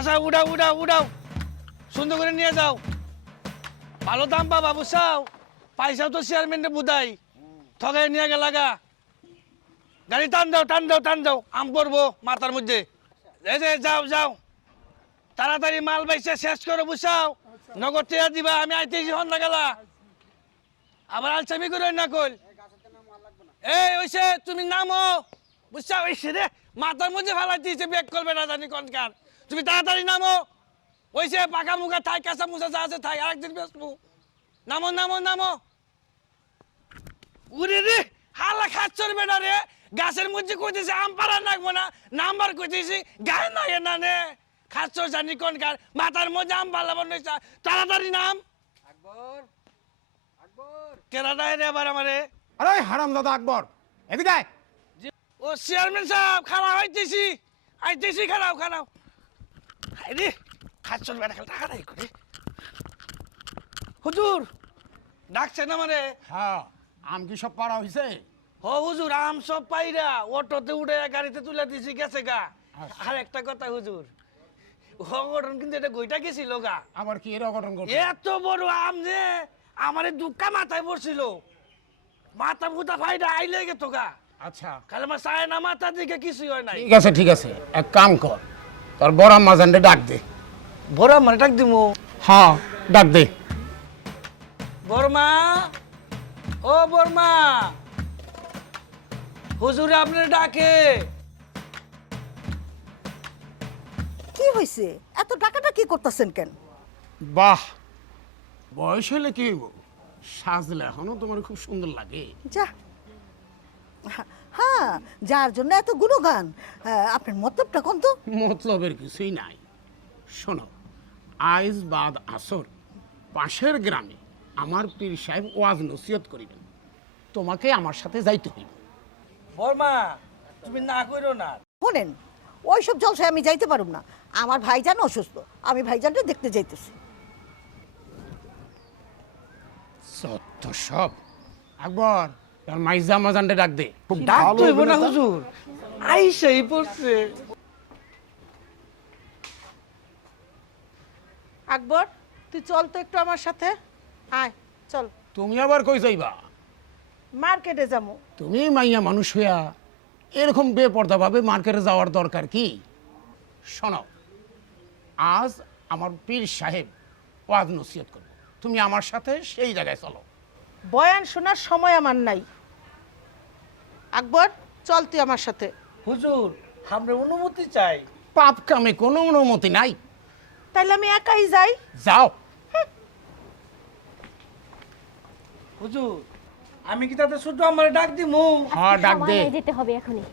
চাচা উড়াও উড়াও উড়াও, সুন্দর করে নিয়ে যাও, ভালো দাম পাবা বুঝছাও। পয়সাও তো চেয়ারম্যানের বুদাই, ঠগাই নিয়ে গেলাগা। গাড়ি টান দাও টান দাও টান দাও, আম পড়বো মাথার মধ্যে। এই যে যাও যাও, তাড়াতাড়ি মাল বেচে শেষ করো বুঝছাও। নগদ টিয়া দিবা, আমি আইতেছি হন গেলা। আবার আলসামি করে না কল। এই ওইসে তুমি নামো বুঝছাও। এই রে মাথার মধ্যে ফালাই দিয়েছে, ব্যাগ করবে না জানি কনকার। তুমি তাড়াতাড়ি নামো, ওইসে পাকা মুখা থাই, কাঁচা মুখা যা আছে থাই, আরেকদিন বেসবো। নামো নামো নামো। উরে রে হালা খাচ্ছর বেটা রে, গাছের মধ্যে কইতেছে আম পাড়া লাগবো না, নাম্বার কইতেছি গায়ে না এ না নে। খাচ্ছর জানি কনকার, মাথার মধ্যে আম পালাবো না। তাড়াতাড়ি নাম। আকবর আকবর কেনাটা রে আবার আমারে। আরে হারামজাদা আকবর, এদিকে আয়। ও চেয়ারম্যান সাহেব, খারাপ আইতেছি আইতেছি, খারাপ খারাপ। আরে খাচ্ছর বেটা খেলা টাকা নাই করে। হুজুর ডাকছেন আমারে। হ্যাঁ, আম কি সব পাড়া হয়েছে? হ হুজুর, আম সব পাইরা অটোতে উঠে গাড়িতে তুলে দিছি, গেছে গা। আর একটা কথা হুজুর, অঘটন কিন্তু এটা গইটা গেছিল গা। আবার কি এর অঘটন করছে? এত বড় আম যে আমারে দুঃখা মাথায় পড়ছিল, মাথা ফুটা ফাইডা আইলে গেতো গা। আচ্ছা খালি আমার চায় না, মাথার দিকে কিছুই হয় নাই। ঠিক আছে ঠিক আছে, এক কাম কর, তোর বড় আম্মা জানলে ডাক দে। বড় আমার ডাক দিমু। হ্যাঁ ডাক দে। বর্মা, ও বর্মা, হুজুরে আপনার ডাকে। কি হয়েছে? এত টাকাটা কি করতেছেন কেন? বাহ, বয়স হলে কি হইব, সাজলে এখনো তোমার খুব সুন্দর লাগে। যা, হ্যাঁ, যার জন্য এত গুণগান, আপনার মতলবটা কোন তো? মতলবের কিছুই নাই। শোনো, আইজ বাদ আসর পাশের গ্রামে আমার পীর সাহেব ওয়াজ নসিহত করিবেন, তোমাকে আমার সাথে যাইতে হইব। বর্মা তুমি না কইরো না। শোনেন, ওইসব জলসায় আমি যাইতে পারব না। আমার ভাইজান অসুস্থ, আমি ভাইজানটা দেখতে যাইতেছি। সত্য সব। আকবর, তার মাইজা মাজানটা ডাক দে। খুব ডাক ভালো তুইব না অভিনেতা। হুজুর, আইসাই পড়ছে। আকবর, তুই চল তো একটু আমার সাথে। আয় চল, তুমি আবার কই যাইবা? মার্কেটে যাবো। তুমি মাইয়া মানুষ হইয়া এরকম বেপর্দা ভাবে মার্কেটে যাওয়ার দরকার কি? শোনো, আজ আমার পীর সাহেব ওয়াজ নসিহত করবো, তুমি আমার সাথে সেই জায়গায় চলো। বয়ান শোনার সময় আমার নাই। আকবর, চল তুই আমার সাথে। হুজুর আমরা অনুমতি চাই। পাপ কামে কোনো অনুমতি নাই, তাইলে আমি একাই যাই। যাও। হুজুর আমি কি তাতে শুধু আমার ডাক দিমু? হ্যাঁ ডাক দে। সময় যেতে হবে এখনই।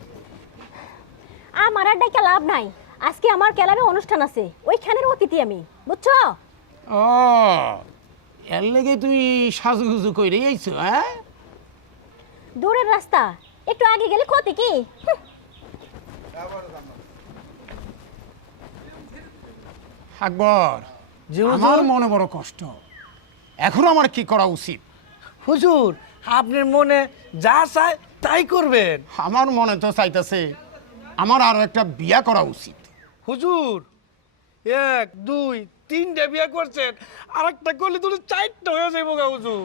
আমার আর ডাকে লাভ নাই, আজকে আমার ক্লাবে অনুষ্ঠান আছে, ওইখানের অতিথি আমি, বুঝছো? ও, এর লেগে তুমি সাজুগুজু কইরে আইছো? হ্যাঁ, দূরের রাস্তা, একটু আগে গেলে ক্ষতি কি? আকবর, জি হুজুর। আমার মনে বড় কষ্ট, এখন আমার কি করা উচিত? হুজুর আপনার মনে যা চায় তাই করবেন। আমার মনে তো চাইতেছে আমার আরো একটা বিয়া করা উচিত। হুজুর 1 2 3টে বিয়ে করছেন, আরেকটা করলে তুমি 4টে হয়ে যাইব গা হুজুর।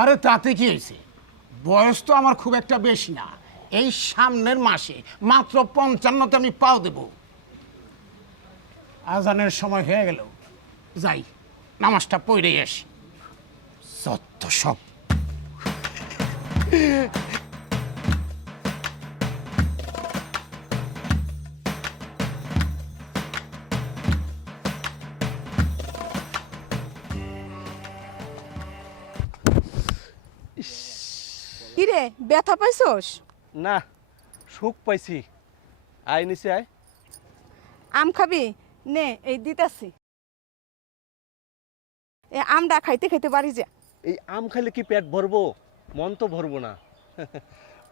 আরে তাতে কি হয়েছে, বয়স তো আমার খুব একটা বেশি না, এই সামনের মাসে মাত্র 55তে আমি পাও দেব। আজানের সময় হয়ে গেল, যাই নামাজটা পড়ে আসি। যত সব। কিরে, ব্যথা পাইছস? না, সুখ পাইছি। আয় নিচে আয়। আম খাবি? নে, এই দিতাছি। এ আমটা খাইতে খাইতে বাড়ি যা। এই আম খাইলে কি পেট ভরবো? মন তো ভরবো না।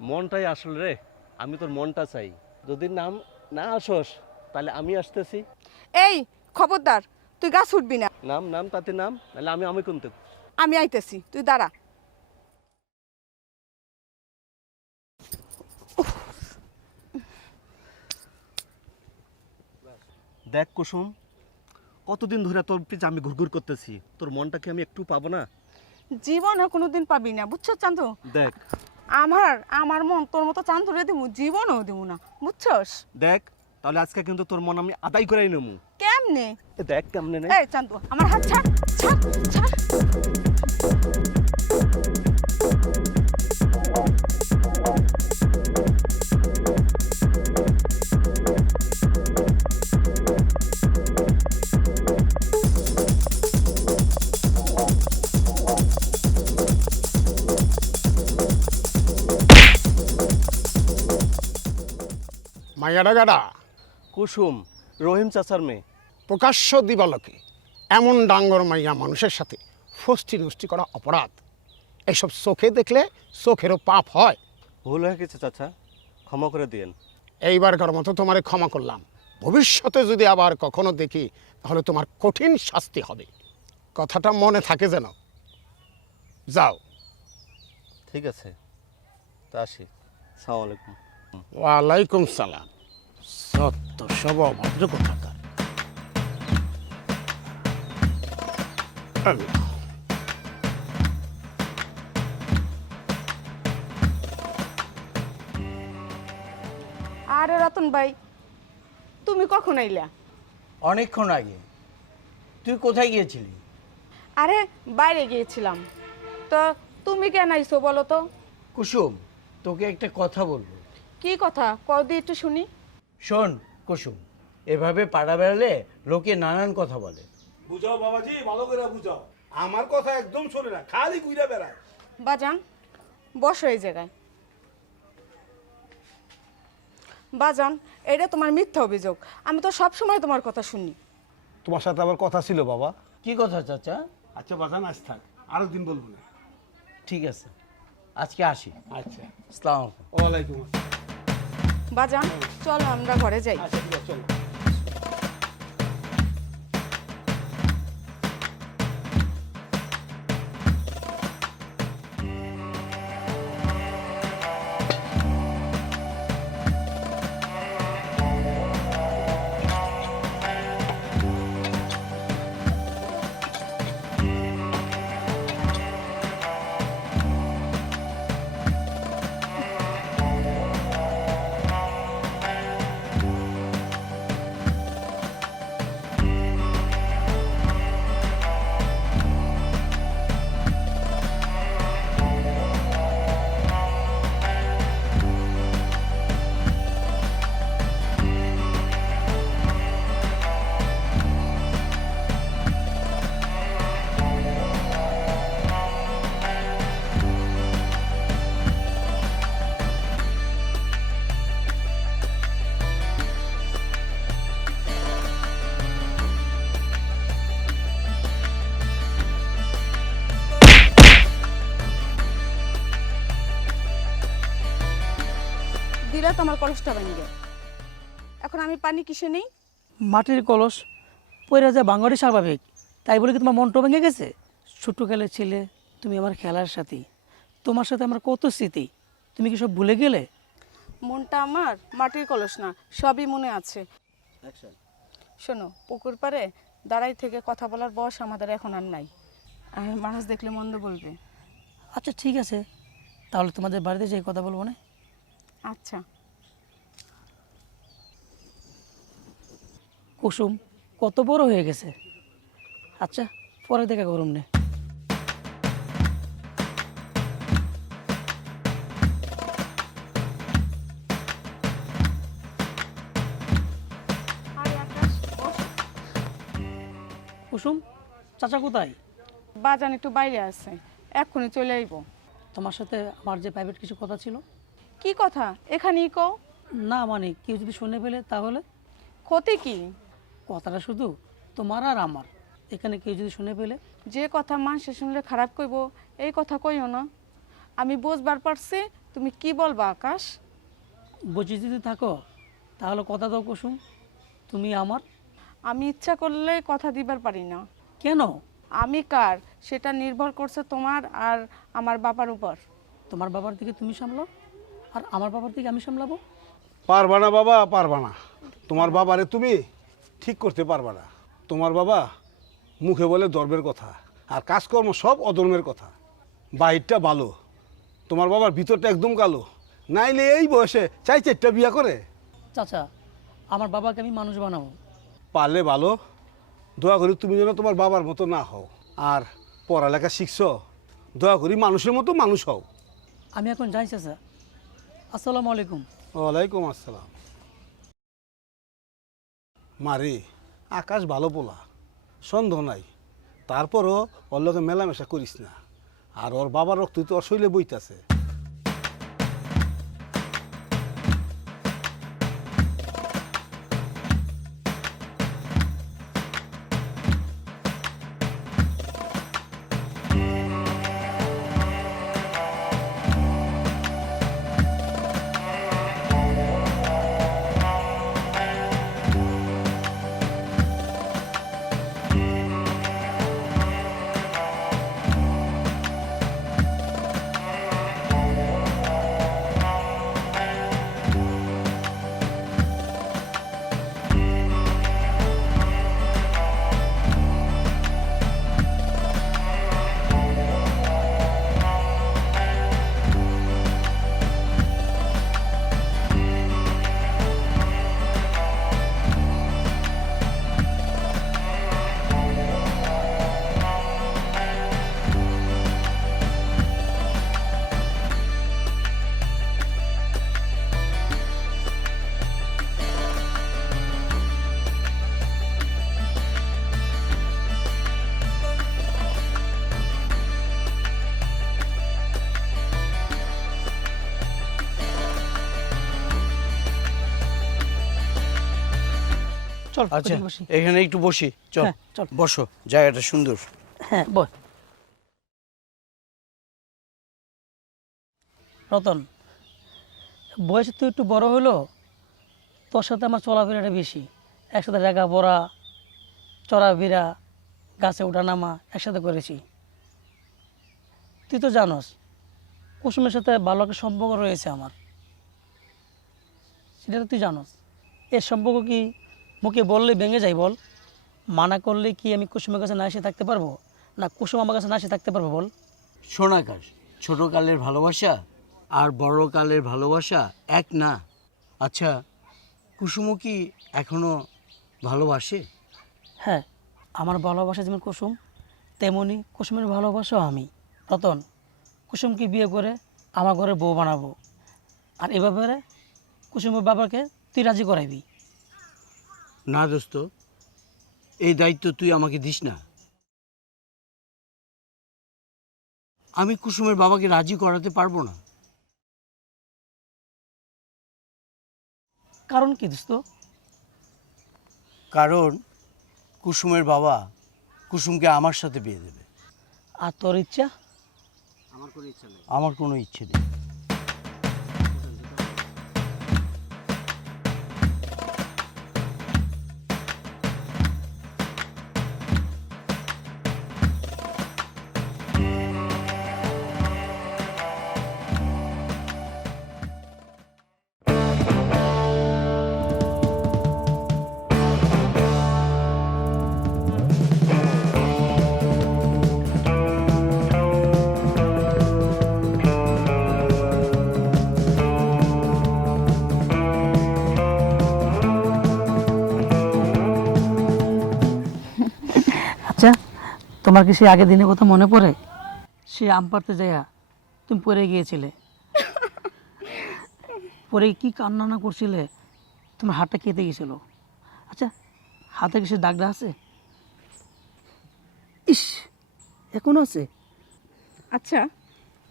মনটাই আসল রে, আমি তোর মনটা চাই। যদি নাম না আসস তাহলে আমি আসতেছি। এই খবরদার, তুই গাছ উঠবি না। নাম নাম তাতে নাম, নাহলে আমি কোনতে। আমি আইতেছি, তুই দাঁড়া। দেখ কুসুম, কতদিন ধরে তোর পিছে আমি ঘুরঘুর করতেছি, তোর মনটা কি আমি একটু পাবো না? জীবনে কোনোদিন পাবি না, বুঝছো চান্দু? দেখ আমার মন তোর মতো চান্দুরে দিব, জীবনও দিব না, বুঝছস? দেখ, তাহলে আজকে কিন্তু তোর মন আমি আদায় করেই নেবো। কেমনে? দেখ কেমনে নেই। এই চান্দু, আমার হাত ছাড়, ছাড়, ছাড়। মাইয়াডা গাডা কুসুম, রহিম চাচার মেয়ে। প্রকাশ্য দিবালোকে এমন ডাঙ্গর মাইয়া মানুষের সাথে ফষ্টি নষ্টি করা অপরাধ। এইসব চোখে দেখলে চোখেরও পাপ হয়। ভুল হয়ে গেছে চাচা, ক্ষমা করে দিয়েন। এইবারকার মতো তোমারে ক্ষমা করলাম। ভবিষ্যতে যদি আবার কখনো দেখি তাহলে তোমার কঠিন শাস্তি হবে, কথাটা মনে থাকে যেন। যাও। ঠিক আছে, তা আসি। আসসালামু আলাইকুম। ওয়ালাইকুম সালাম। সত্য সব অভদ্র কোথাকার। আরে রতন ভাই, তুমি কখন আইলা? অনেকক্ষণ আগে। তুই কোথায় গিয়েছিলি? আরে বাইরে গিয়েছিলাম। তো তুমি কেন আইছো বলো তো? কুসুম, তোকে একটা কথা বলবো। কি কথা কও দি একটু শুনি। শোন কুসুম, এভাবে পাড়া বেড়ালে লোকে নানান কথা বলে। বুঝাও বাবাজি, ভালো করে বুঝাও। আমার কথা একদম শোনে না, খালি ঘুরে বেড়ায়। বাজান, বসো এই জায়গায়। বাজান, এটা তোমার মিথ্যা অভিযোগ। আমি তো সব সময় তোমার কথা শুনি। তোমার সাথে আবার কথা ছিল বাবা। কি কথা চাচা? আচ্ছা বাজান, আজ থাক, আরো দিন বলবো না। ঠিক আছে, আজকে আসি। আচ্ছা, আসসালামু আলাইকুম। ওয়ালাইকুম আসসালাম। বাজান, চলো আমরা ঘরে যাই। আচ্ছা ঠিক আছে, চলো। দিলে তোমার কলসটা ভেঙে। এখন আমি পানি কিসে নেই? মাটির কলস পয়রা যা বাঙালি স্বাভাবিক, তাই বলে কি তোমার মনটা ভেঙে গেছে? ছোট্টকালের ছেলে, তুমি আমার খেলার সাথী, তোমার সাথে আমার কত স্মৃতি, তুমি কি সব ভুলে গেলে? মনটা আমার মাটির কলস না, সবই মনে আছে। শোনো, পুকুর পাড়ে দাঁড়াই থেকে কথা বলার বয়স আমাদের এখন আর নাই। আর মানুষ দেখলে মন্দ বলবে। আচ্ছা ঠিক আছে, তাহলে তোমাদের বাড়িতে যেয়ে কথা বলবো না। আচ্ছা। কুসুম কত বড় হয়ে গেছে। আচ্ছা, পরে দেখা করুম নে। আরে আকাশ, বস। কুসুম, চাচা কোথায়? বাজান একটু বাইরে আছে, এক্ষুনি চলে আইব। তোমার সাথে আমার যে প্রাইভেট কিছু কথা ছিল। কি কথা? এখানেই কও। না মানে কেউ যদি শুনে ফেলে তাহলে? ক্ষতি কি? কথাটা শুধু তোমার আর আমার, এখানে কেউ যদি শুনে ফেলে? যে কথা মানুষে শুনলে খারাপ কইব, এই কথা কইও না। আমি বুঝবার পারছি তুমি কি বলবা আকাশ। বুঝে যদি থাকো তাহলে কথা দাও কুসুম, তুমি আমার। আমি ইচ্ছা করলে কথা দিবার পারি না। কেন? আমি কার সেটা নির্ভর করছে তোমার আর আমার বাবার উপর। তোমার বাবার দিকে তুমি সামলাও, আর আমার বাবার দিকে আমি সামলাবো। পারবা না বাবা, পারবা না। তোমার বাবারে তুমি ঠিক করতে পারবা না। তোমার বাবা মুখে বলে ধর্মের কথা আর কাজকর্ম সব অধর্মের কথা। বাহিরটা ভালো, তোমার বাবার ভিতরটা একদম কালো, নাইলে এই বয়সে 4-4টা বিয়া করে। চাচা, আমার বাবাকে আমি মানুষ বানাবো। পারলে ভালো, দোয়া করি তুমি যেন তোমার বাবার মতো না হও। আর পড়ালেখা শিখছো, দোয়া করি মানুষের মতো মানুষ হও। আমি এখন যাই চাচা। আসসালামু আলাইকুম। ওয়ালাইকুম আসসালাম। মারে, আকাশ ভালো পোলা, সন্দেহ নাই, তারপরও ওর লোকে মেলামেশা করিস না। আর ওর বাবার রক্ত তো ওর শৈলে বইতাছে। চল আচ্ছা, ওদিকে বসি। এখানে একটু বসি। চল হ্যাঁ, চল। বসো, জায়গাটা সুন্দর। হ্যাঁ বল। রতন, বয়স তো একটু বড় হলো, তোর সাথে আমার চলাফেরাটা বেশি। একসাথে লেখাপড়া, চড়াফেরা, গাছে ওঠা নামা একসাথে করেছি। তুই তো জানোস কুসুমের সাথে ভালো একটা সম্পর্ক রয়েছে আমার, সেটা তো তুই জানোস। এর সম্পর্ক কি মুখে বললে ভেঙে যায় বল? মানা করলে কি আমি কুসুমের কাছে না এসে থাকতে পারবো, না কুসুম আমার কাছে না এসে থাকতে পারবো বল? শোন আকাশ, ছোটকালের ভালোবাসা আর বড়কালের ভালোবাসা এক না। আচ্ছা, কুসুমও কি এখনো ভালোবাসে? হ্যাঁ, আমার ভালোবাসা যেমন কুসুম, তেমনি কুসুমের ভালোবাসাও আমি। রতন, কুসুমকে বিয়ে করে আমার ঘরে বউ বানাবো, আর এ ব্যাপারে কুসুমের বাবাকে তুই রাজি করাইবি। না দোস্ত, এই দায়িত্ব তুই আমাকে দিস না। আমি কুসুমের বাবাকে রাজি করাতে পারবো না। কারণ কি দোস্ত? কারণ কুসুমের বাবা কুসুমকে আমার সাথে বিয়ে দেবে। আর তোর ইচ্ছা? আমার কোনো ইচ্ছে নেই। আচ্ছা, তোমার কি সে আগের দিনের কথা মনে পড়ে? সে আম পাড়তে যাইয়া তুমি পড়ে গিয়েছিলে, পরে কি কান্না না করছিলে, তোমার হাতটা কেটে গেছিল। আচ্ছা, হাতে কিছু দাগটা আছে? ইস, এখনো আছে? আচ্ছা,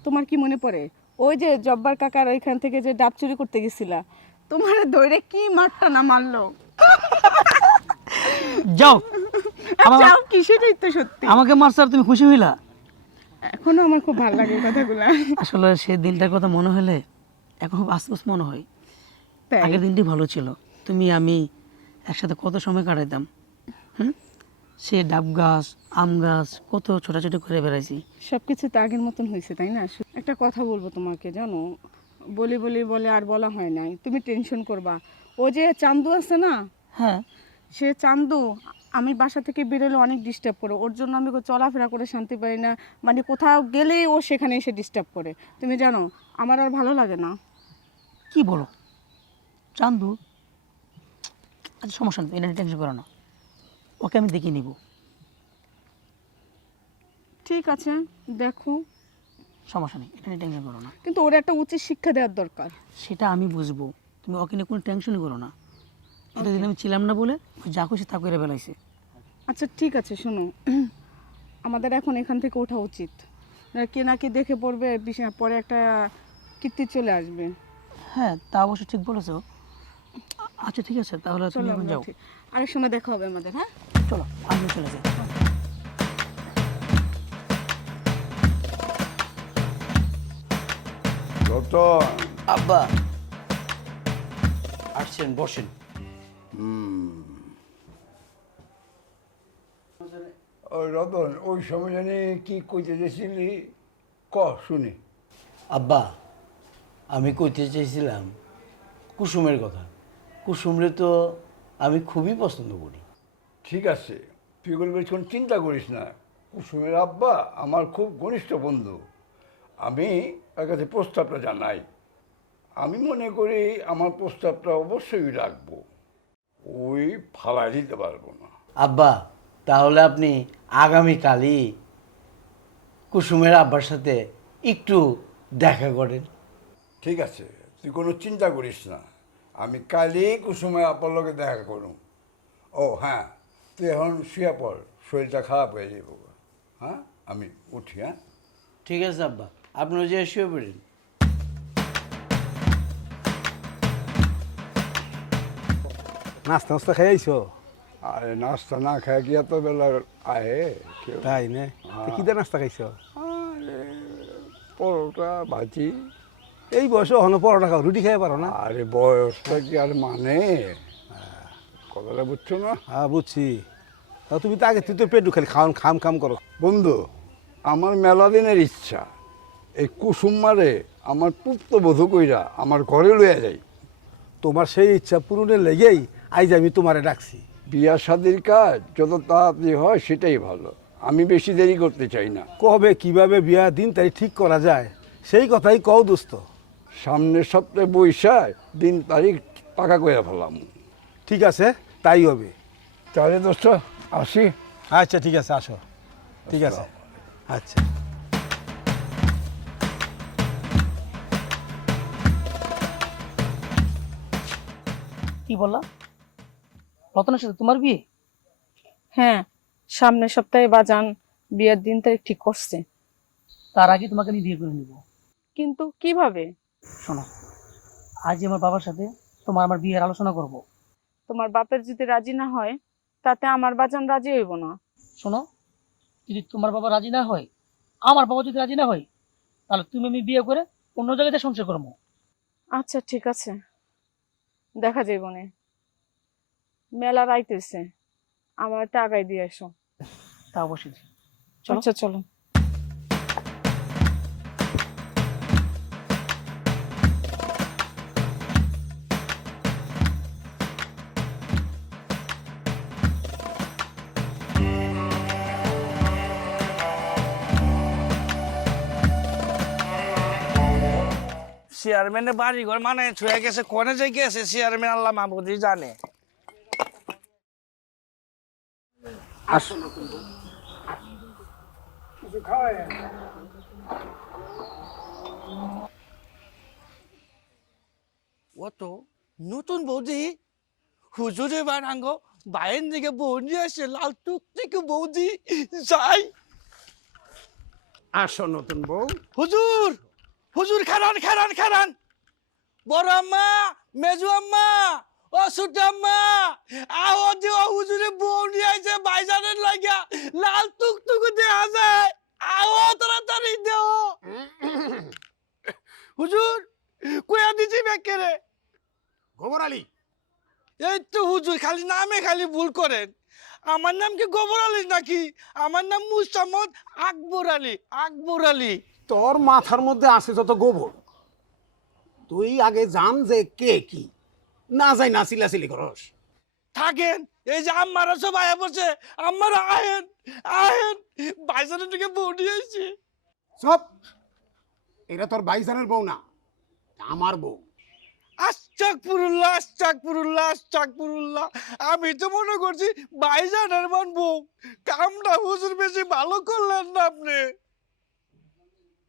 তোমার কি মনে পড়ে ওই যে জব্বার কাকার ওইখান থেকে যে ডাব চুরি করতে গেছিলা, তোমার ধরে কি মারটা না মারলো? যাও, যাও কি, সেটাই তো সত্যি। আমাকে মারছ আর তুমি খুশি হইলা? এখনো আমার খুব ভালো লাগে কথাগুলা। আসলে সেই দিনটার কথা মনে হলে এখন খুব আফসোস মনে হয়। তাই? আগের দিনটি ভালো ছিল, তুমি আমি একসাথে কত সময় কাটাইতাম। সে ডাব গাছ, আম গাছ, কত ছোটাছুটি করে বেড়াইছি। সবকিছু তো আগের মতন হয়েছে, তাই না? একটা কথা বলবো তোমাকে, জানো, বলে আর বলা হয় নাই, তুমি টেনশন করবা। ও যে চান্দু আছে না, হ্যাঁ, সে চান্দু আমি বাসা থেকে বেরোলে অনেক ডিস্টার্ব করে, ওর জন্য আমি চলাফেরা করে শান্তি পাই না, মানে কোথাও গেলেই ও সেখানে এসে ডিস্টার্ব করে। তুমি জানো আমার আর ভালো লাগে না। কি বলো চান্দু? আচ্ছা সমস্যা নেই, এটা টেনশন করো না, ওকে আমি দেখে নিব। ঠিক আছে দেখো, সমস্যা নেই, এটা নিয়ে টেনশন করো না। কিন্তু ওর একটা উচিত শিক্ষা দেওয়ার দরকার। সেটা আমি বুঝবো, তুমি ওকে নিয়ে কোনো টেনশনই করো না। এতদিন আমি ছিলাম না বলে ও যা খুশি তা করে বেলাইছে। আচ্ছা ঠিক আছে, শোনো আমাদের এখন এখান থেকে ওঠা উচিত, কে না কে দেখে পড়বে, পরে একটা কীর্তি চলে আসবে। হ্যাঁ তা অবশ্য ঠিক বলেছো। আচ্ছা ঠিক আছে, তাহলে তুমি এখন যাও। আরেক সময় দেখা হবে আমাদের। হ্যাঁ চলো আমিও চলে যাই। আব্বা আসছেন, বসেন। ওই রতন, ওই সময় জানি কি কইতে চাইছিলি, ক শুনি। আব্বা আমি কইতে চাইছিলাম কুসুমের কথা। কুসুমরে তো আমি খুবই পছন্দ করি। ঠিক আছে, তুই এগুলো বেশিক্ষণ চিন্তা করিস না। কুসুমের আব্বা আমার খুব ঘনিষ্ঠ বন্ধু। আমি তার কাছে প্রস্তাবটা জানাই। আমি মনে করি আমার প্রস্তাবটা অবশ্যই রাখবো, ওই ফালাই দিতে পারবো না। আব্বা তাহলে আপনি আগামীকালই কুসুমের আব্বার সাথে একটু দেখা করেন। ঠিক আছে, তুই কোনো চিন্তা করিস না, আমি কালই কুসুমের আব্বার লগে দেখা করুম। ও হ্যাঁ, তুই এখন শুয়ে পড়, শরীরটা খারাপ হয়ে যাবো। হ্যাঁ আমি উঠি। হ্যাঁ ঠিক আছে আব্বা, আপনিও যে শুয়ে পড়েন। নাস্তা নাস্তা খেয়ে আইছো? আরে নাস্তা না খায় কি এত বেলা আয়ে কেউ? তাই না? কি দিয়ে নাস্তা খাইছো? আরে পরোটা ভাজি। এই বয়সে হনো পরোটা খাও, রুটি খাইতে পারো না? আরে বয়সটা কি আর মানে, কথাটা বুঝছো না? হ্যাঁ বুঝছি। তা তুমি তো আগে তুই তো পেট খালি খাওয়ান খাম খাম করো। বন্ধু, আমার মেলা দিনের ইচ্ছা এই কুসুমারে আমার পুত্রবধূ কইরা আমার ঘরে লইয়া যাই। তোমার সেই ইচ্ছা পূরণের লেগেই আজ আমি তোমারে ডাকছি। বিয়া শাদির কাজ যত তাড়াতাড়ি হয় সেটাই ভালো, আমি বেশি দেরি করতে চাই না। কবে কিভাবে বিয়া দিন তারিখ ঠিক করা যায় সেই কথাই কও দোস্ত। সামনের সপ্তাহে বৈশাখ দিন তারিখ পাকা করে ফেলাম। ঠিক আছে তাই হবে। তাহলে দোস্ত আসি। আচ্ছা ঠিক আছে, আসো। ঠিক আছে, আচ্ছা। কি বললা? রতনের সাথে তোমার বিয়ে? হ্যাঁ, সামনের সপ্তাহে বাজান বিয়ের দিন তারিখ ঠিক করছে। তার আগে তোমাকে আমি বিয়ে করে নিব। কিন্তু কিভাবে? শোনো, আজ আমার বাবার সাথে আমার বিয়ের আলোচনা করব। তোমার বাপের যদি রাজি না হয় তাতে আমার বাজান রাজি হইব না। শোনো, যদি তোমার বাবা রাজি না হয়, আমার বাবা যদি রাজি না হয়, তাহলে তুমি আমি বিয়ে করে অন্য জায়গাতে সংসার করবো। আচ্ছা ঠিক আছে, দেখা যাইব না। মেলা রাইতেছে, আমার টাকাই দিয়ে এসো। তা অবশ্যই। আচ্ছা চলো। চেয়ারম্যানের বাড়ি ঘর মানে ছুঁয়ে গেছে, কোনে যাই গেছে চেয়ারম্যান আল্লাহ মাহবুদি জানে। ও তো নতুন বৌদি, হুজুরে বানাঙ্গ বাইরের দিকে বউ নিয়ে আসে, লাল টুকটুকে বৌদি যাই। আসো নতুন বউ। হুজুর, হুজুর খারান খারান খারান। বড় আম্মা, মেজু আম্মা, ও ছোট আম্মা, আও দিও হুজুরে বউ নিয়ে আইছে ভাইজানের লাগিয়া, লাল টুকটুকে দেখা যায়। আও তাড়াতাড়ি দেও। হুজুর কইয়া দিছি বেকেরে। গোবর আলী। এই তো হুজুর খালি নামে খালি ভুল করেন। আমার নাম কি গোবর আলী নাকি? আমার নাম মুস্তামদ আকবর আলী। আকবর আলী। তোর মাথার মধ্যে আছে যত গোবর, তুই আগে জান যে কে কি, না যাই না চিলাচিলি করস। থাকেন, এই যে আম্মারা সব আয়া পড়ছে, আম্মারা আহেন আহেন, ভাইজানের দিকে বউ নিয়ে এসেছি। সব এটা তোর ভাইজানের বউ না, আমার বউ। আস্তাগফিরুল্লাহ আস্তাগফিরুল্লাহ আস্তাগফিরুল্লাহ, আমি তো মনে করছি ভাইজানের মান বউ। কামটা হুজুর বেশি ভালো করলেন না আপনি।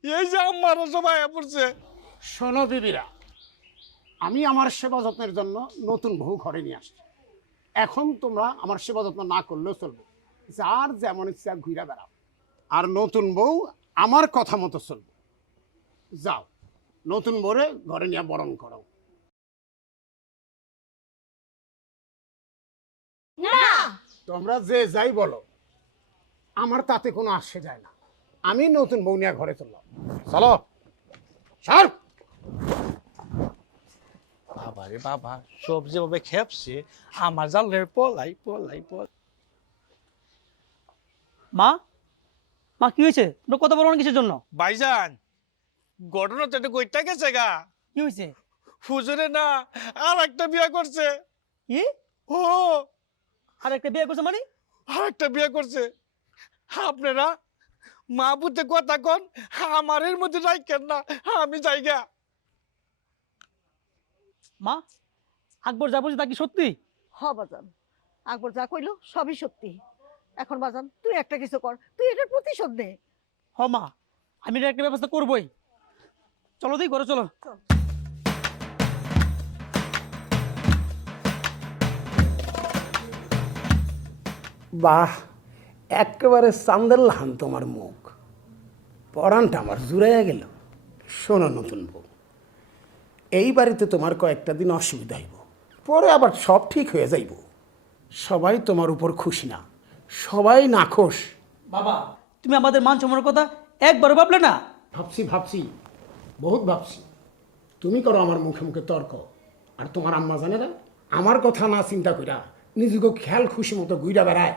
এই যে আম্মারা সব আয়া পড়ছে। শোনো বিবিরা, আমি আমার সেবা যত্নের জন্য নতুন বউ ঘরে নিয়ে আসছি। এখন তোমরা আমার সেবা যত্ন না করলেও চলবে, যার যেমন ইচ্ছা ঘুরে বেড়াও। আর নতুন বউ আমার কথা মতো চলবে। যাও, নতুন বউরে ঘরে নিয়ে বরণ করো। তোমরা যে যাই বলো, আমার তাতে কোনো আসে যায় না। আমি নতুন বউ নিয়ে ঘরে চললাম। চলো সর। বাবা রে বাবা, সব যেভাবে খেপছে, আমার জানলে পলাই পলাই পলাই। মা, মা কি হয়েছে? তোমরা কথা বলো না কিসের জন্য? ভাইজান, ঘটনা তো একটা গইটা গেছে গা। কি হয়েছে? হুজুরে না আর একটা বিয়ে করছে। কি? ও, আর একটা বিয়ে করছে মানে? আর একটা বিয়ে করছে। আপনারা মা বুঝতে কথা কন, আমার এর মধ্যে রাখেন না, আমি জায়গা। মা, আকবর যা বলছে তা কি সত্যি? হ বাজান, আকবর যা কইলো সবই সত্যি। এখন বাজান তুই একটা কিছু কর, তুই এটার প্রতিশোধ নে। হ মা, আমি এর একটা ব্যবস্থা করবই। চলো দিই ঘরে চলো। বাহ, একেবারে চান্দের লাহান তোমার মুখ, পরানটা আমার জুড়াইয়া গেল। শোনো নতুন বউ, এই বাড়িতে তোমার কয়েকটা দিন অসুবিধা হইব, পরে আবার সব ঠিক হয়ে যাইব। সবাই তোমার উপর খুশি না, সবাই নাখোশ। বাবা, তুমি আমাদের মান সম্মানের কথা একবারও ভাবলে না? ভাবছি, বহুত ভাবছি। তুমি করো আমার মুখে মুখে তর্ক, আর তোমার আম্মা জানেরা আমার কথা না চিন্তা কইরা নিজেকে খেয়াল খুশি মতো ঘুরা বেড়ায়।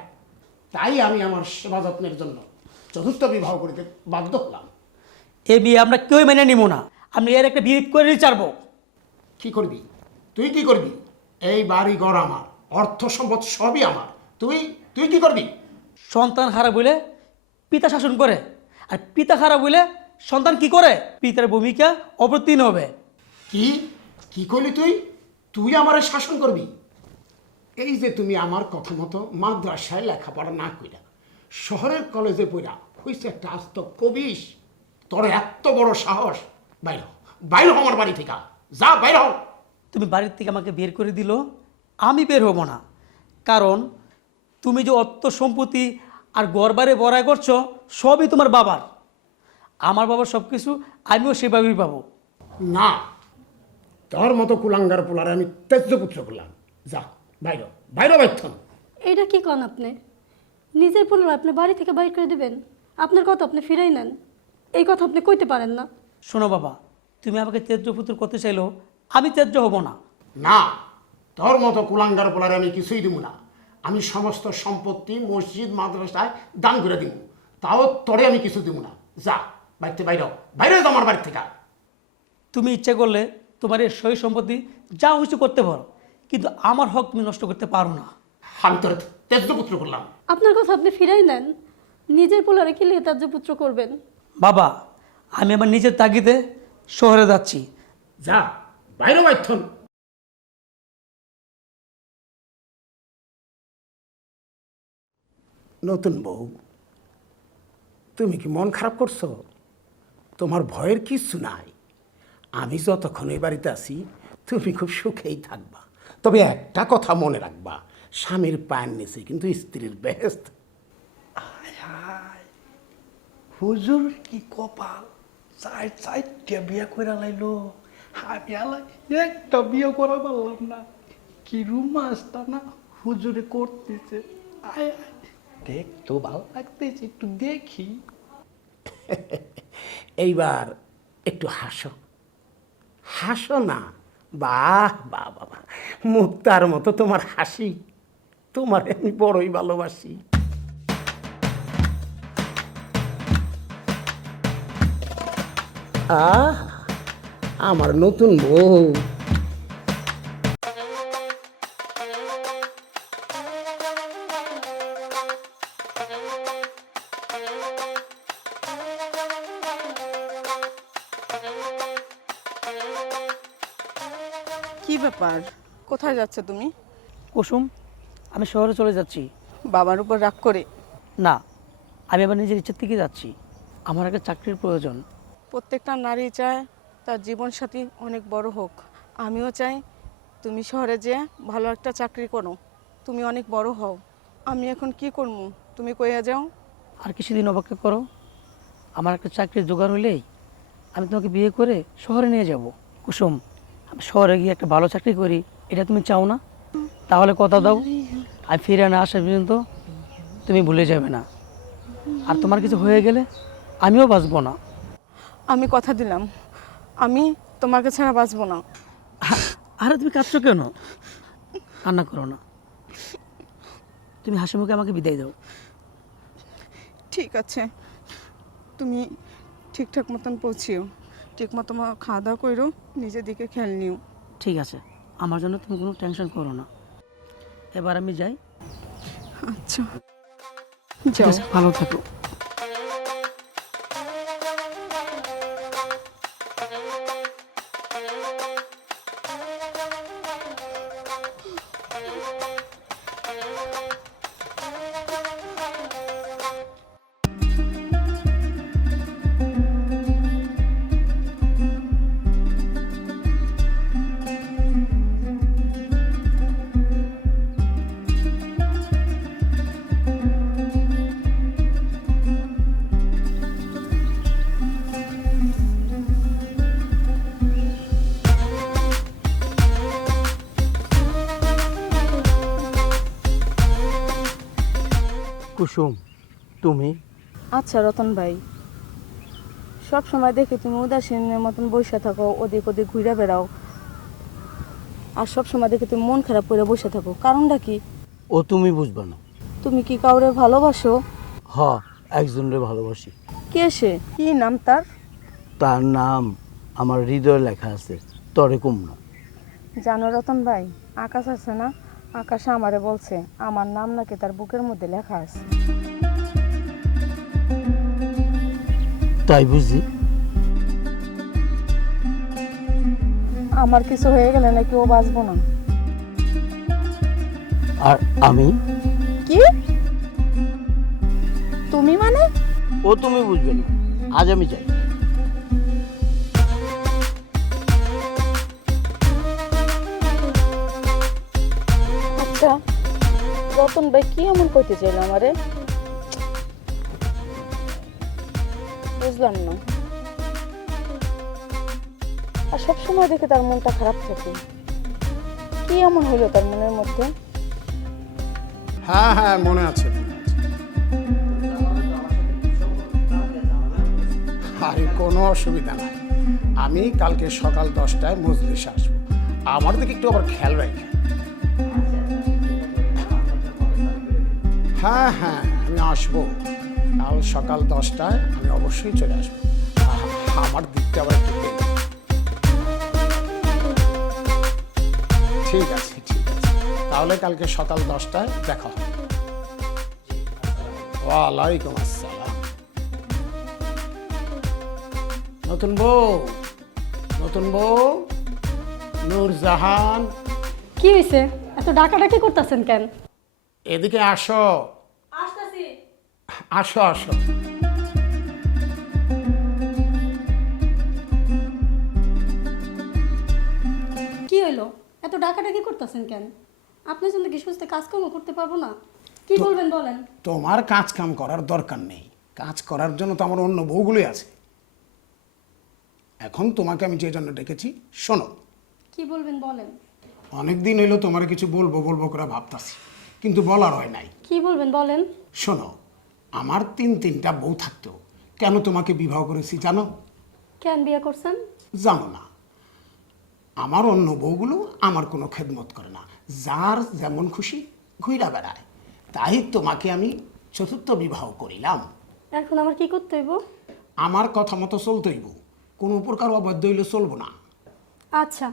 তাই আমি আমার সেবা যত্নের জন্য চতুর্থ বিবাহ করিতে বাধ্য হলাম। এ বিয়ে আমরা কেউই মেনে নিব না। আমি এর একটা বিয়ে করে ছাড়বো। কি করবি? তুই কি করবি? এই বাড়ি ঘর আমার, অর্থ সম্পদ সবই আমার। তুই তুই কি করবি? সন্তান হারা বলে পিতা শাসন করে, আর পিতা হারা বলে সন্তান কি করে? পিতার ভূমিকা অবতীর্ণ হবে। কি কি করলি তুই? তুই আমার শাসন করবি? এই যে তুমি আমার কথা মতো মাদ্রাসায় লেখাপড়া না কইরা শহরের কলেজে পড়া হইছে একটা আস্ত কবিশ, তোর এত বড় সাহস! বাইর হ, বাইর হ আমার বাড়ি থেকে, যা বাইর হ। তুমি বাড়ির থেকে আমাকে বের করে দিল, আমি বের হব না। কারণ তুমি যে অর্থ সম্পত্তি আর গড়বারে বড়াই করছো সবই তোমার বাবার। আমার বাবার সব কিছু আমিও সেভাবেই পাবো। না, তোর মতো কুলাঙ্গার পোলারে আমি তেজ্যপুত্র করলাম। যা বাইর, বাইর বাইথন। এটা কি কন আপনি? নিজের পুনরায় আপনি বাড়ি থেকে বাইর করে দেবেন? আপনার কথা আপনি ফিরাই নেন, এই কথা আপনি কইতে পারেন না। শোনো বাবা, তুমি আমাকে ত্যায্য পুত্র করতে চাইলেও আমি ত্যায্য হব না। না, তোর মতো কুলাঙ্গার পোলারে আমি কিছুই দিব না। আমি সমস্ত সম্পত্তি মসজিদ মাদ্রাসায় দান করে দিব, তাও তোরে আমি কিছু দিব না। যা বাড়িতে বাইর, বাইরে যা আমার বাড়ি থেকে। তুমি ইচ্ছা করলে তোমার এই সই সম্পত্তি যা কিছু করতে পারো, কিন্তু আমার হক তুমি নষ্ট করতে পারো না। আমি তোর তেজ্যপুত্র করলাম। আপনার কথা আপনি ফিরাই নেন, নিজের পোলারে কি লিয়ে ত্যায্যপুত্র করবেন? বাবা, আমি আমার নিজের তাগিদে শহরে যাচ্ছি। যা বাইরে বাইথন। নতুন বউ, তুমি কি মন খারাপ করছো? তোমার ভয়ের কিচ্ছু নাই। আমি যতক্ষণ এই বাড়িতে আছি তুমি খুব সুখেই থাকবা। তবে একটা কথা মনে রাখবা, স্বামীর পায়ের নিচে কিন্তু স্ত্রীর বেহেস্ত। হুজুর কি কপাল, চারটা বিয়ে করে লাইলো, আমি আলাই একটা বিয়ে করা পারলাম না। কি রুমাসটা না হুজুরে করতেছে, আয় আয় দেখ তো ভালো লাগতেছে, একটু দেখি। এইবার একটু হাসো, হাসো না। বাহ বাহ বাবা, মুক্তার মতো তোমার হাসি, তোমার আমি বড়ই ভালোবাসি। আমার নতুন বউ। কি ব্যাপার, কোথায় যাচ্ছে তুমি? কুসুম, আমি শহরে চলে যাচ্ছি। বাবার উপর রাগ করে? না, আমি আবার নিজের ইচ্ছা থেকে যাচ্ছি। আমার একটা চাকরির প্রয়োজন। প্রত্যেকটা নারী চায় তার জীবনসাথী অনেক বড় হোক। আমিও চাই তুমি শহরে যেয়ে ভালো একটা চাকরি করো, তুমি অনেক বড় হও। আমি এখন কি করবো, তুমি কইয়া যাও। আর কিছুদিন অপেক্ষা করো, আমার একটা চাকরির জোগাড় হলেই আমি তোমাকে বিয়ে করে শহরে নিয়ে যাব। কুসুম, আমি শহরে গিয়ে একটা ভালো চাকরি করি, এটা তুমি চাও না? তাহলে কথা দাও, আমি ফিরে না আসা পর্যন্ত তুমি ভুলে যাবে না। আর তোমার কিছু হয়ে গেলে আমিও বাঁচবো না। আমি কথা দিলাম, আমি তোমাকে ছাড়া বাঁচবো না। আরে তুমি কাঁদছো কেন? কান্না করো না, তুমি হাসি মুখে আমাকে বিদায় দাও। ঠিক আছে, তুমি ঠিকঠাক মতন পৌঁছিও, ঠিক মতো খাওয়া দাওয়া করো, নিজের দিকে খেয়াল নিও। ঠিক আছে, আমার জন্য তুমি কোনো টেনশন করো না। এবার আমি যাই। আচ্ছা, ঠিক যাও। আছে, ভালো থাকো। কুসুম, তুমি? আচ্ছা রতন ভাই, সব সময় দেখি তুমি উদাসীনের মতন বসে থাকো, ওদিক ওদিক ঘুরে বেড়াও, আর সব সময় দেখি তুমি মন খারাপ করে বসে থাকো, কারণটা কি? ও তুমি বুঝবা না। তুমি কি কাউরে ভালোবাসো? হ, একজনরে ভালোবাসি। কে সে, কি নাম তার? তার নাম আমার হৃদয়ে লেখা আছে, তরে কম না। জানো রতন ভাই, আকাশ আছে না, আকাশ আমারে বলছে আমার নাম নাকি তার বুকের মধ্যে লেখা আছে। তাই বুঝি? আমার কিছু হয়ে গেলে নাকি ও বাঁচবো না। আর আমি? কি তুমি মানে? ও তুমি বুঝবে না, আজ আমি যাই। আচ্ছা রতন ভাই কি এমন কইতে চাইল আমারে, বুঝলাম না। আর সবসময় দেখে তার মনটা খারাপ থাকে, কি এমন হইলো তার মনের মধ্যে? হ্যাঁ হ্যাঁ, মনে আছে। আরে কোনো অসুবিধা নাই, আমি কালকে সকাল 10টায় মজলিসে আসবো। আমার দিকে একটু আবার খেয়াল রাখি। হ্যাঁ হ্যাঁ, আমি আসবো কাল সকাল 10টায়, আমি অবশ্যই চলে আসবো। আমার দিকটা আবার একটু দেখো। ঠিক আছে ঠিক আছে, তাহলে কালকে সকাল 10টায় দেখা হবে। ওয়ালাইকুম আসসালাম। নতুন বউ, নতুন বউ, নূরজাহান, কি হয়েছে? এত ডাকাডাকি করতেছেন কেন? এদিকে আসো। আসো আসো। কি হইলো? এত ডাকাডাকি করতেছেন কেন? আপনার জন্য কি সুস্থ কাজকর্ম করতে পারবো না? কি বলবেন বলেন। তোমার কাজ কাম করার দরকার নেই, কাজ করার জন্য তো আমার অন্য বউগুলোই আছে। এখন তোমাকে আমি যে জন্য ডেকেছি, শোনো। কি বলবেন বলেন। অনেক দিন হইলো তোমার কিছু বলবো বলবো করে ভাবতাছি, কিন্তু বলার হয় নাই। কি বলবেন বলেন। শোনো, আমার তিনটা বউ থাকতো, কেন তোমাকে বিবাহ করেছি জানো? কেন বিয়ে করছেন? জানো না, আমার অন্য বউগুলো আমার কোনো খেদমত করে না, যার যেমন খুশি ঘুইরা বেড়ায়। তাই তোমাকে আমি চতুর্থ বিবাহ করিলাম। এখন আমার কি করতে হইব? আমার কথা মতো চলতে হইব, কোনো প্রকার অবাধ্য হইলে চলবো না। আচ্ছা।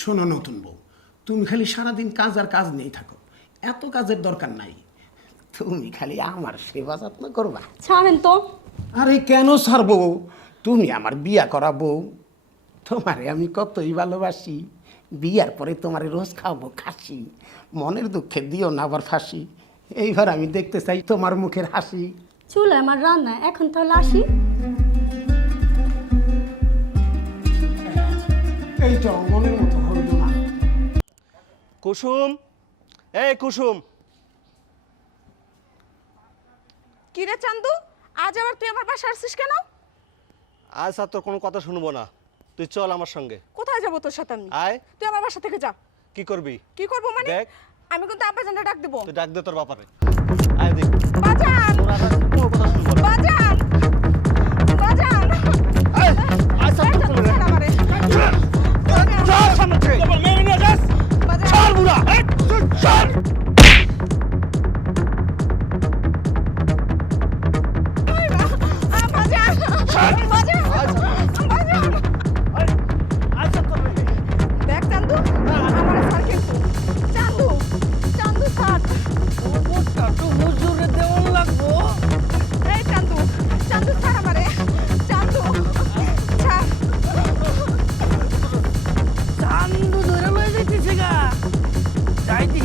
শোনো নতুন বউ, তুমি খালি সারাদিন কাজ আর কাজ নিয়েই থাকো, এত কাজের দরকার নাই। তুমি খালি আমার সেবা যত্ন করবা। ছাড়েন তো। আরে কেন ছাড়বো? তুমি আমার বিয়া করা বউ, তোমারে আমি কতই ভালোবাসি, বিয়ার পরে তোমার রোজ খাবো খাসি, মনের দুঃখে দিও না আবার ফাঁসি। এইবার আমি দেখতে চাই তোমার মুখের হাসি। চুল আমার রান্না এখন তাহলে আসি। এইটা মনের মতো হইল না। কুসুম, এই কুসুম। কি রে চান্দু, আজ আবার তুই আমার বাসায় আসছিস কেন? আজ আর তোর কোনো কথা শুনবো না, তুই চল আমার সঙ্গে। কোথায় যাবো তোর সাথে আমি? আয়। তুই আমার বাসা থেকে যা। কি করবি? কি করবো মানে? দেখ। আমি কিন্তু আব্বাজানটা ডাক দেবো। তুই ডাক দে তোর বাপারে। আয় দেখ। বাজান, তোর আর কোনো কথা শুনবো না। বাজান, বাজান। আয়, আয় সব তোর চলে ছাড় আমারে। চল সামনে থেকে। মেরে নিয়ে যাস। বাজান। চল বুড়া। এই, চল। বাজান, বাজান, বাজান। আয় সব তোর। দেখ চান্দু, আমারে ছাড় কিন্তু। চান্দু, চান্দু ছাড়। ওটা তো হুজুরে দেওয়ান লাগবো। এই চান্দু, চান্দু ছাড় আমারে। চান্দু, ছাড়। চান্দু ধরে লয়ে যাইতেছে গা। যাইতি।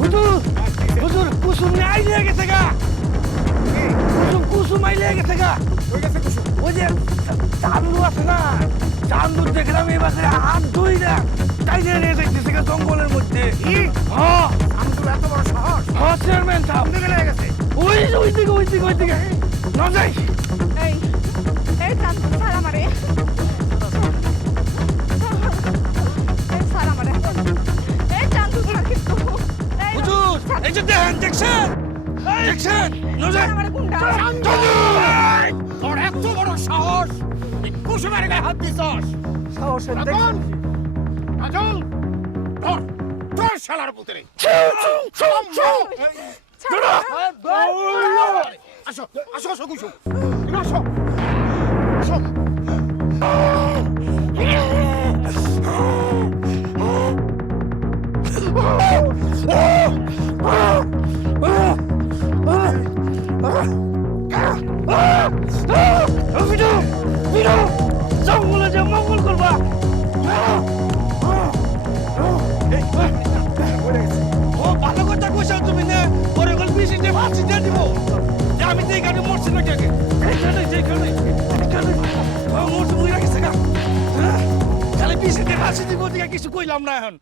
হুজুর, হুজুর কুসুম আই নিয়ে গেছে গা। কুসুম আই নিয়ে গেছে গা। ওই যে চান্দু আছে না, চান্দু দেখলাম এই বাসে হাত ধুই না তাই নিয়ে যাইতেছে গা জঙ্গলের মধ্যে। হ্যাঁ, চান্দু এত বড় সাহস! হ্যাঁ চেয়ারম্যান সাহেব। নিয়ে গেছে। ওই দিকে না যাই। এই, এই চান্দু ছাড় আমারে। এই ছাড় আমারে। এই চান্দু ছাড় কিন্তু। এই হুজুর, ছাড়। এই যে দেখছেন না যাই। ছাড় আমারে গুন্ডা। তোর এত বড় সাহস! তুই কুসুমের গায়ে হাত দিছস! সাহসের রাজন! রাজন! ধর! ধর শালার পুত্রে! আসো, আসো, আসো কুসুম! এখানে আসো! আসো! জঙ্গলে যে মঙ্গল করবা। ও ভালো কথা কইছো তুমি না, পরে গল বিশি যে ফাঁসি দিয়ে দিব। যে আমি তো এখানে মরছি না কে যেখানে মরছি বুঝে রাখিস গা। খালি বিশি যে ফাঁসি দিব দিকে কিছু কইলাম না এখন।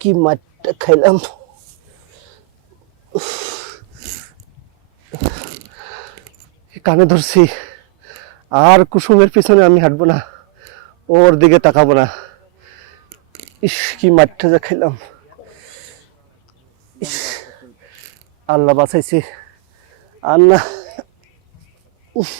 কি মাঠটা খাইলাম। কানে ধরছি, আর কুসুমের পিছনে আমি হাঁটবো না, ওর দিকে তাকাবো না। ইস, কি মাঠটা যা খাইলাম। ইস, আল্লাহ বাঁচাইছে আর না। উফ,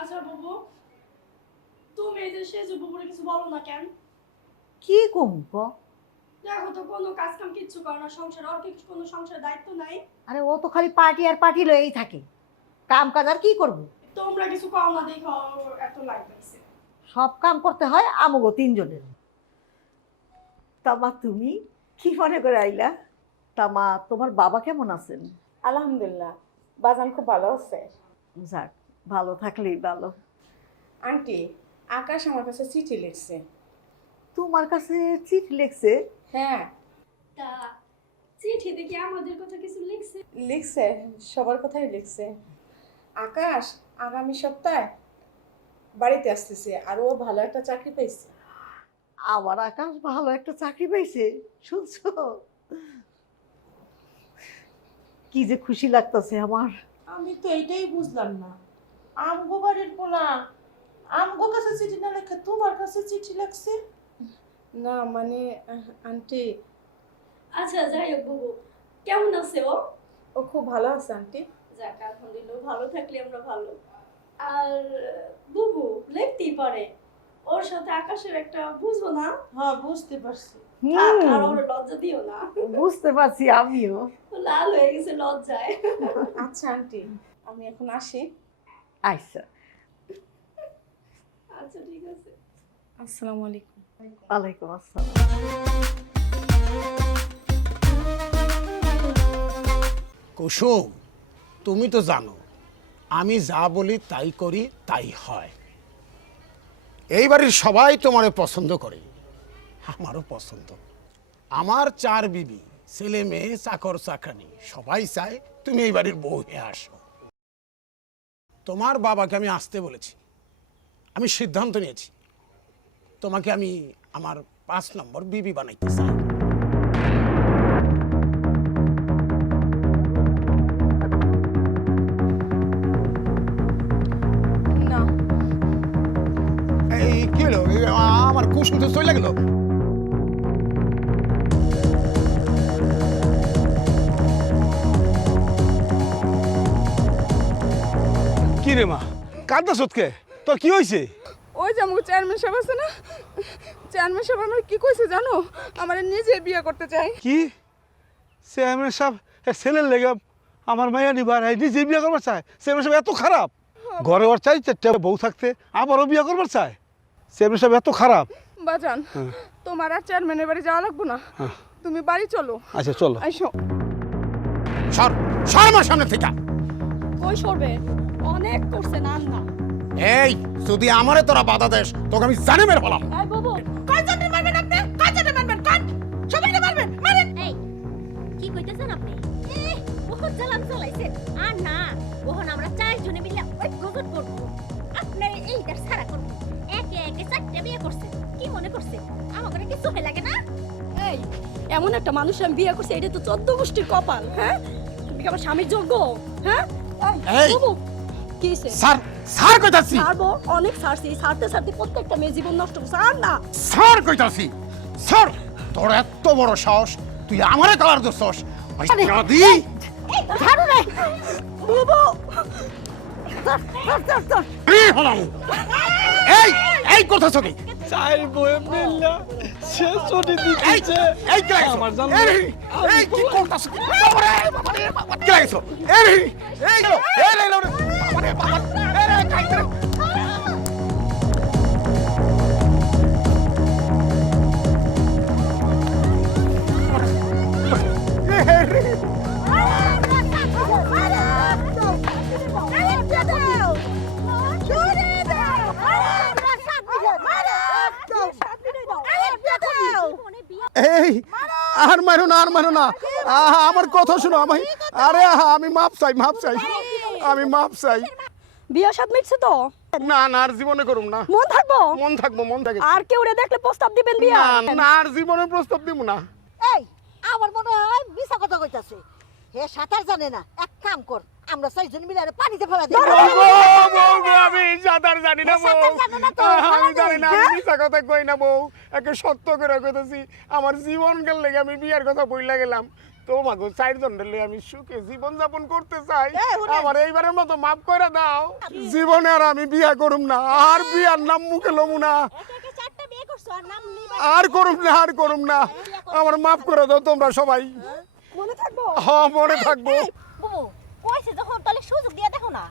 আচ্ছা বাবু, তুমি এই যে সেজু বাবুরে কিছু বলো না কেন? কি কম ক? দেখো তো কোনো কাজ কাম কিচ্ছু করে না সংসার, আর কি কোনো সংসারের দায়িত্ব নাই? আরে ও তো খালি পার্টি আর পার্টি লয়েই থাকে, কাম কাজ আর কি করবো? তোমরা কিছু কও না দেখো এত লাইট পাইছে। সব কাম করতে হয় আমগো তিনজনের। তামা তুমি কি মনে করে আইলা? তামা তোমার বাবা কেমন আছেন? আলহামদুলিল্লাহ, বাজান খুব ভালো আছে। যাক, ভালো থাকলেই ভালো। আন্টি, আকাশ আমার কাছে চিঠি লিখছে। তোমার কাছে চিঠি লিখছে? হ্যাঁ, তা চিঠিতে কি আমাদের কথা কিছু লিখছে? লিখছে, সবার কথাই লিখছে। আকাশ আগামী সপ্তাহে বাড়িতে আসতেছে, আর ও ভালো একটা চাকরি পেয়েছে। আমার আকাশ ভালো একটা চাকরি পাইছে, শুনছো? কি যে খুশি লাগতেছে আমার। আমি তো এইটাই বুঝলাম না, আমগো বাড়ির পোলা আমগো কাছে চিঠি না লেখে তোমার কাছে চিঠি লাগছে। না মানে আন্টি। আচ্ছা যাই হোক বাবু, কেমন আছে ও? ও খুব ভালো আছে আন্টি। যাক আলহামদুলিল্লাহ, ভালো থাকলে আমরা ভালো। আর বুবু লিখতেই পারে, ওর সাথে আকাশের একটা বুঝবো না? হ্যাঁ বুঝতে পারছি। লজ্জা দিও না, বুঝতে পারছি আমিও। লাল হয়ে গেছে লজ্জায়। আচ্ছা আন্টি, আমি এখন আসি। আচ্ছা, আচ্ছা ঠিক আছে। আসসালামু আলাইকুম। ওয়ালাইকুম আসসালাম। কুসুম, তুমি তো জানো আমি যা বলি তাই করি, তাই হয়। এই বাড়ির সবাই তোমারে পছন্দ করে, আমারও পছন্দ। আমার 4 বিবি, ছেলে মেয়ে, চাকর চাকরানি সবাই চায় তুমি এই বাড়ির বউ হয়ে আসো। তোমার বাবাকে আমি আসতে বলেছি, আমি সিদ্ধান্ত নিয়েছি তোমাকে আমি আমার 5 নম্বর বিবি বানাইতে চাই। না, এই কি হলো? আমার কুসুম তো চলে গেল। কি রে মা, কান্দা সৎকে তোর কি হয়েছে? ওই যে আমাকে চেয়ারম্যান সাহেব আছে না, চেয়ারম্যান সাহেব আমার কি কইছে জানো? আমার নিজে বিয়ে করতে চাই। কি চেয়ারম্যান সাহেব ছেলের লেগে আমার মাইয়া নিবার নিজে বিয়ে করবার চায়? চেয়ারম্যান সাহেব এত খারাপ? ঘরে ওর চাই 4টা বউ থাকতে আবারও বিয়ে করবার চায়? চেয়ারম্যান সাহেব এত খারাপ? বাজান, তোমার আর চেয়ারম্যানের বাড়ি যাওয়া লাগবো না, তুমি বাড়ি চলো। আচ্ছা চলো। আইসো। সর সর আমার সামনে থেকে। কই সরবে? অনেক করছে না না। এই যদি আমারে তোরা বাধা দেস তোকে আমি জানে মেরে ফেলাম। এই বাবু, কয়জনে মারবেন আপনি? কয়জনে মারবেন? কোন সবাইকে মারবেন? মারেন। এই কি কইতেছেন আপনি? বহুত জ্বালান চালাইছেন। আর না, ওহন আমরা 4 জনে মিলে ওই গজত করব। আপনার এইটার সারা করব। একে একে 4টা বিয়ে করছে। কি মনে করছে আমাদের কি চোখে লাগে না? এই এমন একটা মানুষ আমি বিয়ে করছি, এটা তো 14 গোষ্ঠীর কপাল। হ্যাঁ, তুমি কি আমার স্বামীর যোগ্য? হ্যাঁ এই বাবু, কি হইছে? স্যার স্যার কইতাছি, ছাড়বো, অনেক ছাড়ছি। ছাড়তে ছাড়তে প্রত্যেকটা মেয়ে জীবন নষ্ট করছে। আর না, স্যার কইতাছি, স্যার তোর এত বড় সাহস, তুই আমারে কালার দোছস? দাদি এই ছাড়ো রে বাবু। এই হলাম। এই এই করতেছ কি? চাই বয়ে মিল্লা সে চটি দিতেছে। এই কি লাগছো? আমার জান এই কি করতেছ? বাবারে বাবারে বাবা কি লাগছো? এই এই গেল এই রে বাবারে বাবা এই রে কাইতে। এই আর মারো না, আর মারো না। আমার কথা শোনো। আরে আমি মাপ চাই, মাপ চাই, আমি মাপ চাই। বিয়ে সাথ মিটছে তো? না না, আর জীবনে করুম না। মন থাকবো? মন থাকবো, মন থাকে। আর কেউ রে দেখলে প্রস্তাব দিবেন বিয়া? না না, আর জীবনে প্রস্তাব দিব না। এই আমার মনে হয় মিছা কথা কইতাছে। হে সাঁতার জানে না। এক কাম কর, আমরা 4 জন মিলে আরে পানিতে ফেলা দেব। আমি সাঁতার জানি না বউ, আমি জানি না, আমি মিছা কথা কই না বউ, একে সত্য করে কইতেছি। আমার জীবন গেল লেগে আমি বিয়ার কথা বইলা গেলাম। তোমাকে 4 জনের লই আমি সুখে জীবন যাপন করতে চাই। আমার এইবারের মতো মাফ করে দাও। জীবনে আর আমি বিয়া করুম না, আর বিয়ার নাম মুখে লমু না, একে 4টা বিয়ে করছো আর নাম নিবা? আর করুম না, আর করুম না। আমার মাফ করে দাও তোমরা সবাই। মনে থাকবো? হ্যাঁ মনে থাকবো। বাবু কইছে যখন তাহলে সুযোগ দিয়া দেখো না।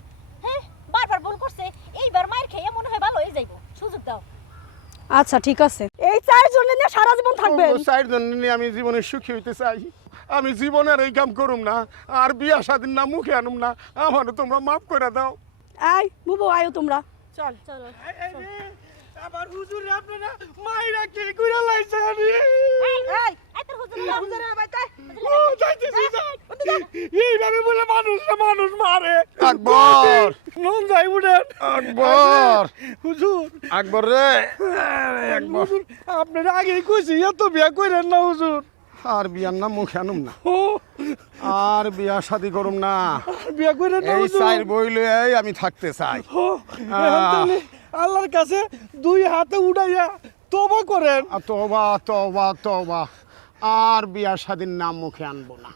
হ্যাঁ, বারবার ভুল করছে, এইবার মাইর খেয়ে মনে হয় ভালো হয়ে যাইবো। সুযোগ দাও। আচ্ছা ঠিক আছে, এই 4 জনের নিয়ে সারা জীবন থাকবেন। 4 জন নিয়ে আমি জীবনে সুখী হইতে চাই। আমি জীবনের এই কাম করুম না, আর বিয়া স্বাধীন না মুখে আনুম না। আমারও তোমরা মাফ করে দাও। এই বুবু আয়ো তোমরা। চল চলো। আবার হুজুর আপনারা মাইরা কি কইরা লাইছে আমি? এই তোর হুজুরের বাইতে। এইভাবে বলে মানুষ মারে। আকবর, নুন যাই উঠেন। আকবর, হুজুর আকবর রে, আকবর। হুজুর আপনারা আগেই কইছি এত বিয়া কইরেন না হুজুর। আর বিয়ার নাম মুখে আনুম না, ও আর বিয়া শাদি করুম না। বিয়া কইরেন না এই হুজুর। 4 বই লই আমি থাকতে চাই। ও এখন তাহলে আল্লাহর কাছে 2 হাতে উঠাইয়া তওবা করেন। তওবা তওবা তওবা, আর বিয়া শাদির নাম মুখে আনবো না।